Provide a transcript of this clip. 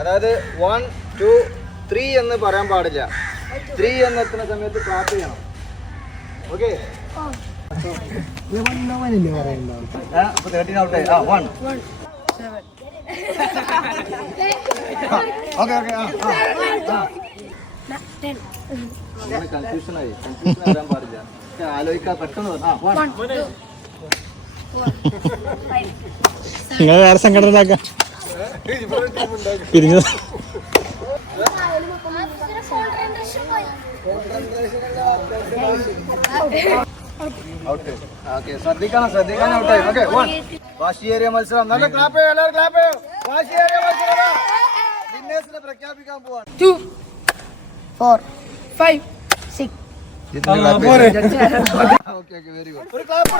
അതായത് 1, 2, 3 എന്ന് പറയാൻ പാടില്ല. 3 എന്ന് എത്തുന്ന സമയത്ത് ക്ലാപ്പ് ചെയ്യണം. ഓക്കെ? അപ്പൊ 13 ഔട്ടായി. 1 ഓക്കെ കൺഫ്യൂഷൻ വരാൻ പാടില്ല. ആലോചിക്കാൻ പെട്ടെന്ന് നിങ്ങൾ വേറെ സംഘടന ഉണ്ടാക്കാം. പിരിഞ്ഞു ശ്രദ്ധിക്കണം ഔട്ടായി. ഓക്കെ, 1 വാശിയേറിയ മത്സരം. നല്ല ക്ലാപ്പ് ചെയ്യോ, എല്ലാവരും ക്ലാപ്പ് ചെയ്യോ. വാശിയേറിയ മത്സരം വിന്നേഴ്സിനെ പ്രഖ്യാപിക്കാൻ പോവാണ്. 2, 4, 5, 6. Okay very good. ഒരു ക്ലാപ്പ്